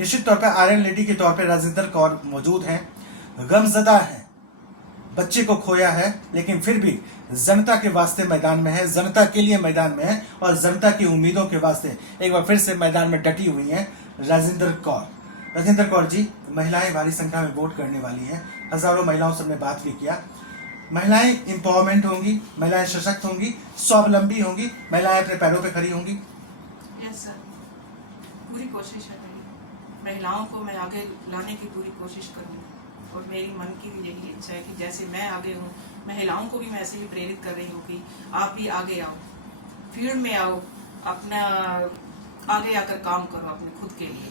निश्चित तौर पर आयरन लेडी के तौर पर राजेंद्र कौर मौजूद हैं, गमजदा हैं, बच्चे को खोया है, लेकिन फिर भी जनता के वास्ते मैदान में है, जनता के लिए मैदान में है और जनता की उम्मीदों के वास्ते एक बार फिर से मैदान में डटी हुई हैं राजेंद्र कौर। राजेंद्र कौर जी, महिलाएं भारी संख्या में वोट करने वाली हैं, हजारों महिलाओं से हमने बात भी किया। महिलाएं इंपावरमेंट होंगी, महिलाएं सशक्त होंगी, स्वावलंबी होंगी, महिलाएं अपने पैरों पे खड़ी होंगी। यस सर, पूरी कोशिश है मेरी, महिलाओं को मैं आगे लाने की पूरी कोशिश करूँगी और मेरी मन की भी यही इच्छा है कि जैसे मैं आगे हूँ, महिलाओं को भी मैं ऐसे ही प्रेरित कर रही हूँ कि आप भी आगे आओ, फील्ड में आओ, अपना आगे आकर काम करो अपने खुद के लिए।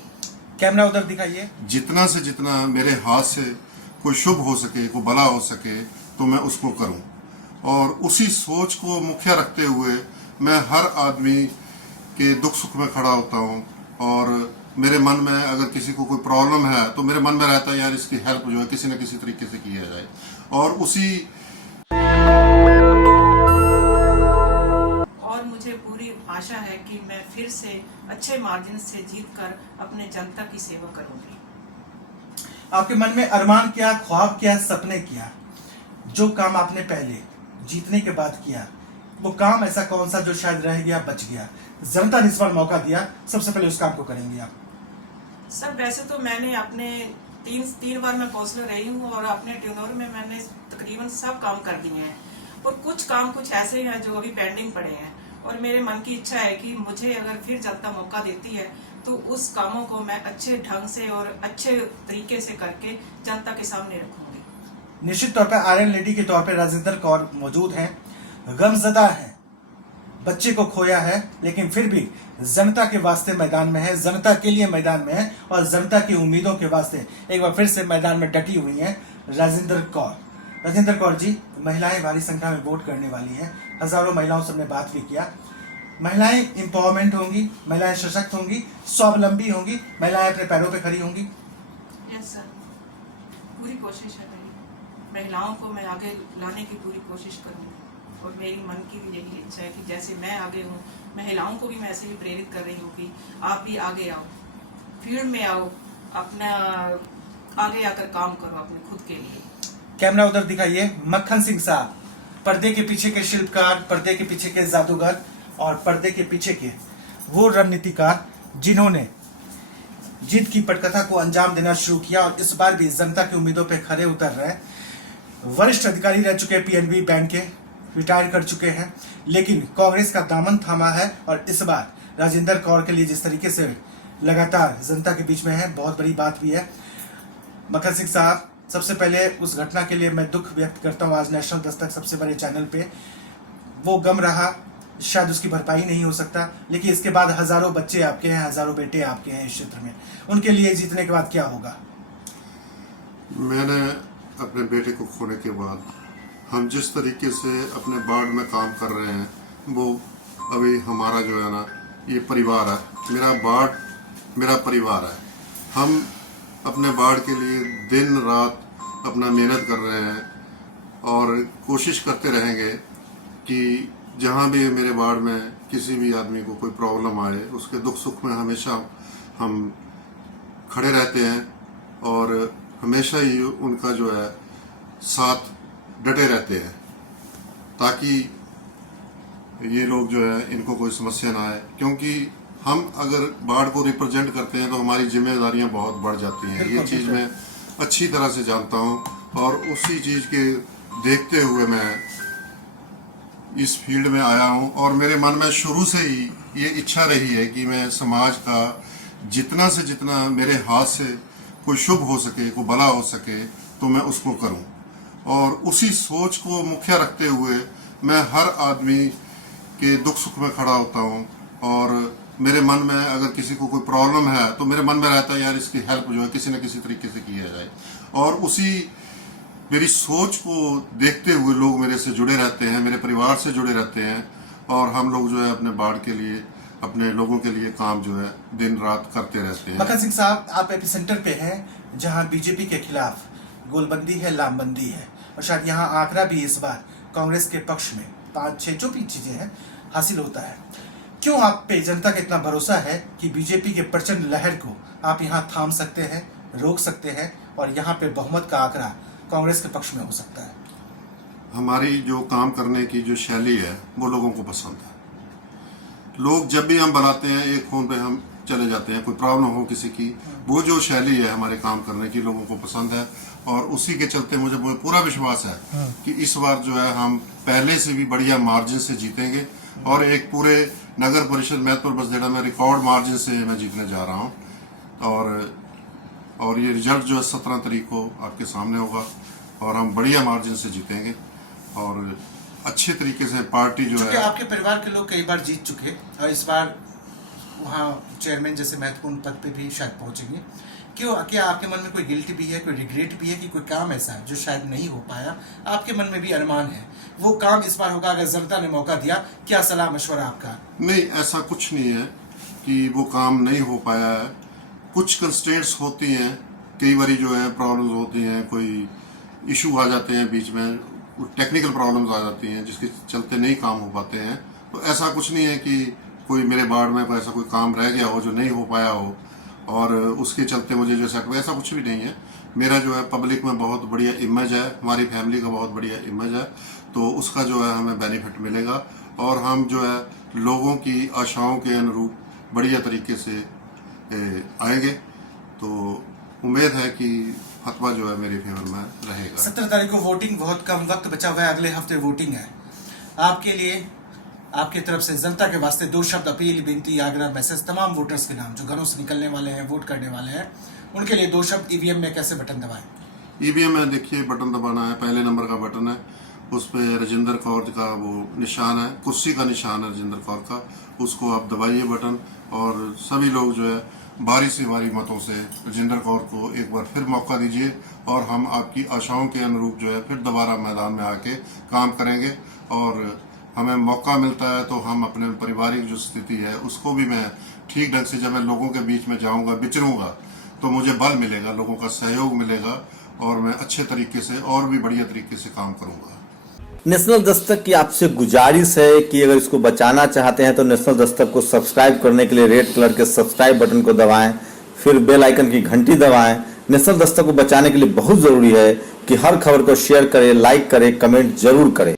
कैमरा उधर दिखाइए। जितना से जितना मेरे हाथ से कोई शुभ हो सके, कोई भला हो सके, तो मैं उसको करूं और उसी सोच को मुख्य रखते हुए मैं हर आदमी के दुख सुख में खड़ा होता हूं। और मेरे मन में अगर किसी को कोई प्रॉब्लम है तो मेरे मन में रहता है यार इसकी हेल्प जो है किसी न किसी तरीके से किया जाए और मुझे पूरी आशा है कि मैं फिर से अच्छे मार्जिन से जीतकर अपने जनता की सेवा करूंगी। आपके मन में अरमान क्या, ख्वाब क्या, सपने क्या, जो काम आपने पहले जीतने के बाद किया, वो काम ऐसा कौन सा जो शायद रह गया, बच गया, जनता ने इस बार मौका दिया, सबसे पहले उस काम को करेंगे आप? सर वैसे तो मैंने अपने तीन बार मैं काउंसलर रही हूँ और अपने टेन्योर में मैंने तकरीबन सब काम कर दिए हैं और कुछ ऐसे हैं जो अभी पेंडिंग पड़े हैं और मेरे मन की इच्छा है कि मुझे अगर फिर जनता मौका देती है तो उस कामों को मैं अच्छे ढंग से और अच्छे तरीके से करके जनता के सामने रखूंगी। निश्चित तौर पर आयरन लेडी के तौर पर राजेंद्र कौर मौजूद हैं, गमजदा हैं, बच्चे को खोया है, लेकिन फिर भी जनता के वास्ते मैदान में है, जनता के लिए मैदान में है और जनता की उम्मीदों के वास्ते एक बार फिर से मैदान में डटी हुई हैं राजेंद्र कौर। राजेंद्र कौर जी, महिलाएं भारी संख्या में वोट करने वाली हैं, हजारों महिलाओं से हमने बात भी किया। महिलाएं इंपावरमेंट होंगी, महिलाएं सशक्त होंगी, स्वावलंबी होंगी, महिलाएं अपने पैरों पे खड़ी होंगी। यस सर, पूरी कोशिश है मेरी, महिलाओं को मैं आगे लाने की पूरी कोशिश करूंगी और मेरी मन की भी यही इच्छा है कि जैसे मैं आगे हूँ, महिलाओं को भी मैं ऐसे ही प्रेरित कर रही हूँ कि आप भी आगे आओ, फील्ड में आओ, अपना आगे आकर काम करो अपने खुद के लिए। कैमरा उधर दिखाइए। मक्खन सिंह साहब, पर्दे के पीछे के शिल्पकार, पर्दे के पीछे के जादूगर और पर्दे के पीछे के वो रणनीतिकार जिन्होंने जीत की पटकथा को अंजाम देना शुरू किया और इस बार भी जनता की उम्मीदों पे खरे उतर रहे हैं। वरिष्ठ अधिकारी रह चुके पीएनबी बैंक के, रिटायर कर चुके हैं, लेकिन कांग्रेस का दामन थामा है और इस बार राजेंद्र कौर के लिए जिस तरीके से लगातार जनता के बीच में है, बहुत बड़ी बात भी है। मक्खन सिंह साहब, सबसे पहले उस घटना के लिए मैं दुख व्यक्त करता हूँ। आज नेशनल दस्तक सबसे बड़े चैनल पे वो गम रहा, शायद उसकी भरपाई नहीं हो सकता, लेकिन इसके बाद हजारों बच्चे आपके हैं, हजारों बेटे आपके हैं इस क्षेत्र में, उनके लिए जीतने के बाद क्या होगा? मैंने अपने बेटे को खोने के बाद हम जिस तरीके से अपने वार्ड में काम कर रहे हैं वो अभी हमारा जो है ना ये परिवार है, मेरा वार्ड मेरा परिवार है। हम अपने वार्ड के लिए दिन रात अपना मेहनत कर रहे हैं और कोशिश करते रहेंगे कि जहाँ भी मेरे वार्ड में किसी भी आदमी को कोई प्रॉब्लम आए उसके दुख सुख में हमेशा हम खड़े रहते हैं और हमेशा ही उनका जो है साथ डटे रहते हैं ताकि ये लोग जो है इनको कोई समस्या ना आए, क्योंकि हम अगर वार्ड को रिप्रेजेंट करते हैं तो हमारी जिम्मेदारियां बहुत बढ़ जाती हैं। ये चीज़ मैं अच्छी तरह से जानता हूं और उसी चीज़ के देखते हुए मैं इस फील्ड में आया हूं और मेरे मन में शुरू से ही ये इच्छा रही है कि मैं समाज का जितना से जितना मेरे हाथ से कोई शुभ हो सके, कोई भला हो सके, तो मैं उसको करूं और उसी सोच को मुख्य रखते हुए मैं हर आदमी के दुख सुख में खड़ा होता हूं और मेरे मन में अगर किसी को कोई प्रॉब्लम है तो मेरे मन में रहता है यार इसकी हेल्प जो है किसी न किसी तरीके से किया जाए और उसी मेरी सोच को देखते हुए लोग मेरे से जुड़े रहते हैं, मेरे परिवार से जुड़े रहते हैं और हम लोग जो है अपने वार्ड के लिए, अपने लोगों के लिए काम जो है दिन रात करते रहते हैं। मक्खन सिंह साहब, आप एपिसेंटर पे हैं जहां बीजेपी के खिलाफ गोलबंदी है, लामबंदी है और शायद यहाँ आंकड़ा भी इस बार कांग्रेस के पक्ष में 5-6 जो भी चीजें हैं हासिल होता है। क्यों आप पे जनता का इतना भरोसा है कि बीजेपी के प्रचंड लहर को आप यहाँ थाम सकते हैं, रोक सकते हैं और यहाँ पे बहुमत का आंकड़ा कांग्रेस के पक्ष में हो सकता है? हमारी जो काम करने की जो शैली है वो लोगों को पसंद है। लोग जब भी हम बुलाते हैं एक फोन पे हम चले जाते हैं, कोई प्रॉब्लम हो किसी की, वो जो शैली है हमारे काम करने की लोगों को पसंद है और उसी के चलते मुझे पूरा विश्वास है कि इस बार जो है हम पहले से भी बढ़िया मार्जिन से जीतेंगे और एक पूरे नगर परिषद महतपुर बसदेड़ा में रिकॉर्ड मार्जिन से मैं जीतने जा रहा हूँ और ये रिजल्ट जो है 17 तारीख को आपके सामने होगा और हम बढ़िया मार्जिन से जीतेंगे और अच्छे तरीके से पार्टी जो है। आपके परिवार के लोग कई बार जीत चुके और इस बार वहाँ चेयरमैन जैसे महत्वपूर्ण पद पे भी शायद पहुंचेंगे, क्या आपके मन में कोई गिल्ट भी है, कोई रिग्रेट भी है कि कोई काम ऐसा है जो शायद नहीं हो पाया? आपके मन में भी अरमान है वो काम इस बार होगा अगर जनता ने मौका दिया? क्या सलाह मशवरा आपका? नहीं, ऐसा कुछ नहीं है कि वो काम नहीं हो पाया है। कुछ कंस्ट्रेंट्स होती हैं, कई बारी जो है प्रॉब्लम्स होती हैं, कोई इशू आ जाते हैं बीच में, टेक्निकल प्रॉब्लम्स आ जाती हैं जिसके चलते नहीं काम हो पाते हैं। तो ऐसा कुछ नहीं है कि कोई मेरे वार्ड में ऐसा कोई काम रह गया हो जो नहीं हो पाया हो और उसके चलते मुझे जो सेट, ऐसा कुछ भी नहीं है। मेरा जो है पब्लिक में बहुत बढ़िया इमेज है, हमारी फैमिली का बहुत बढ़िया इमेज है, तो उसका जो है हमें बेनिफिट मिलेगा और हम जो है लोगों की आशाओं के अनुरूप बढ़िया तरीके से आएंगे। तो उम्मीद है कि फतवा जो है मेरे फेवर में रहेगा। 17 तारीख को वोटिंग, बहुत कम वक्त बचा हुआ है, अगले हफ्ते वोटिंग है। आपके लिए, आपकी तरफ से जनता के वास्ते 2 शब्द अपील, विनती, आग्रह, मैसेज तमाम वोटर्स के नाम जो घरों से निकलने वाले हैं, वोट करने वाले हैं, उनके लिए 2 शब्द। ईवीएम में कैसे बटन दबाएं? ईवीएम में देखिए बटन दबाना है, पहले नंबर का बटन है, उस पर राजेंद्र कौर का वो निशान है, कुर्सी का निशान है राजेंद्र कौर का, उसको आप दबाइए बटन और सभी लोग जो है भारी से भारी मतों से राजेंद्र कौर को एक बार फिर मौका दीजिए और हम आपकी आशाओं के अनुरूप जो है फिर दोबारा मैदान में आके काम करेंगे और हमें मौका मिलता है तो हम अपने पारिवारिक जो स्थिति है उसको भी मैं ठीक ढंग से, जब मैं लोगों के बीच में जाऊंगा, विचरूंगा, तो मुझे बल मिलेगा, लोगों का सहयोग मिलेगा और मैं अच्छे तरीके से और भी बढ़िया तरीके से काम करूंगा। नेशनल दस्तक की आपसे गुजारिश है कि अगर इसको बचाना चाहते हैं तो नेशनल दस्तक को सब्सक्राइब करने के लिए रेड कलर के सब्सक्राइब बटन को दबाएं, फिर बेल आइकन की घंटी दबाएं। नेशनल दस्तक को बचाने के लिए बहुत जरूरी है कि हर खबर को शेयर करें, लाइक करें, कमेंट जरूर करें।